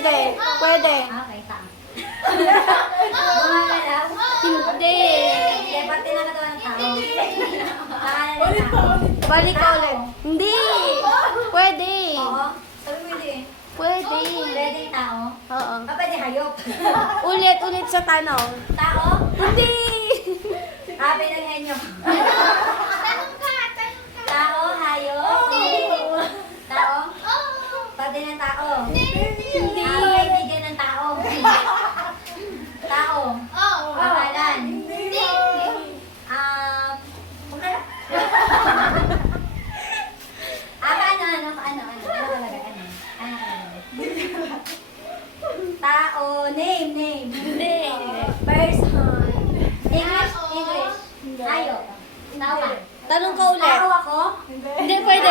pwede. Pwede. Okay, tao. Gumagalaw? Hindi. Hindi, parte na katawan ng tao. Pangalan ng tao. Balik ka ulit. Hindi. Pwede. Oo. Sabi mo hindi. Pwede. Pwede yung tao? Oo. Pwede hayop. Ulit sa tanong. Tao? Hindi. Pinaghenyo. Tao, hayop? Tao? Pwede ng tao? Hindi. Kaibigan ng tao? Tao? Pangalan? Tao, name. Hindi. Person. English. Hayop. Tao ka. Tanong ka ulit. Tao ako? Hindi, pwede.